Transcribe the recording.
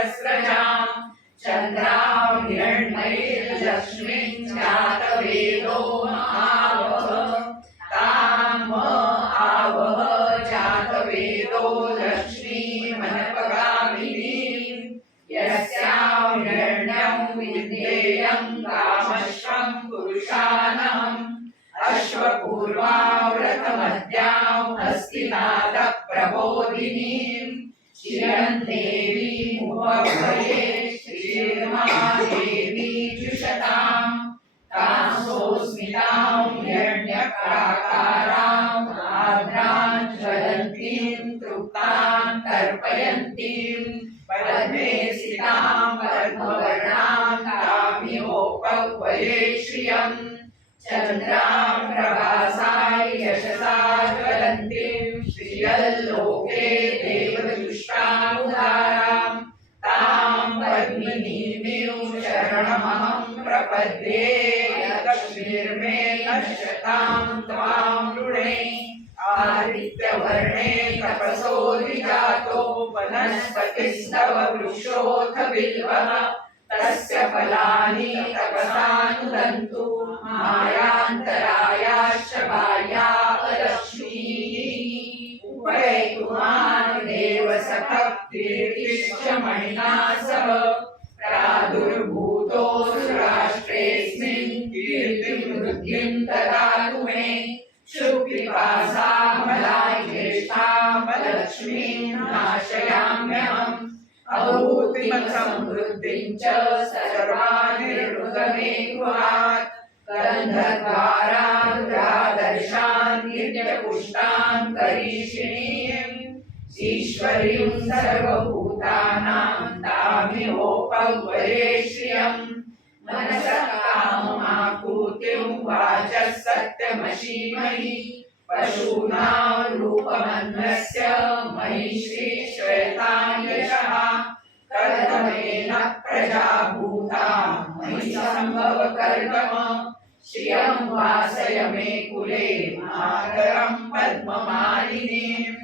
सहस्रजां चन्द्रां हिरण्मयीर्लक्ष्मीं जातवेदो महावः ताम आवह जातवेदो लक्ष्मीमनपगामिनीं यस्यां हिरण्यं विद्येयं कामश्वं पुरुषानहम् अश्वपूर्वाव्रतमद्यां हस्तिनाथप्रबोधिनीं श्रियं देवीमुपभये श्रीर्मादेवी जुषतां तांसोऽस्मितां हिरण्यप्राकारां आर्द्रां ज्वलन्तीं तृप्तां तर्पयन्तीं पद्मे स्थितां पद्मवर्णां तामिहोपह्वये श्रियम् चन्द्रां प्रभासाय यशसा ज्वलन्तीं श्रियल्लोके देवदुष्टामुदारां तां पद्मिनीमिं शरणमहं प्रपद्ये लक्ष्मीर्मे नश्यतां त्वां वृणे आदित्यवर्णे तपसोऽधिजातो वनस्पतिस्तव वृक्षोऽथ बिल्वः तस्य फलानि तपसानुदन्तु मायान्तरायाश्च बाह्या अलक्ष्मीः उपैतु मां देवसखः कीर्तिश्च मणिना सह प्रादुर्भूतोऽसुराष्ट्रेऽस्मिन् कीर्तिं वृद्धिं ददातु मे शुक्रिपासामलाज्येष्ठामलक्ष्मीं नाशयाम्यहम् अभूतिं समृद्धिं च सर्वानिर्वृतमे गृहात् गन्धद्वारादर्शान् नित्यपुष्टान् करीषिणीम् ईश्वरीं सर्वभूतानां तामिहोपह्वये श्रियम् मनसः काममाकृतिं वाचः सत्यमशीमहि पशूनां रूपमन्वस्य मयि श्रीश्वेतां यशः कर्दमेन प्रजा भूता मयि सम्भव कर्दम श्रियं वासय मे कुले मातरं पद्ममालिनीम्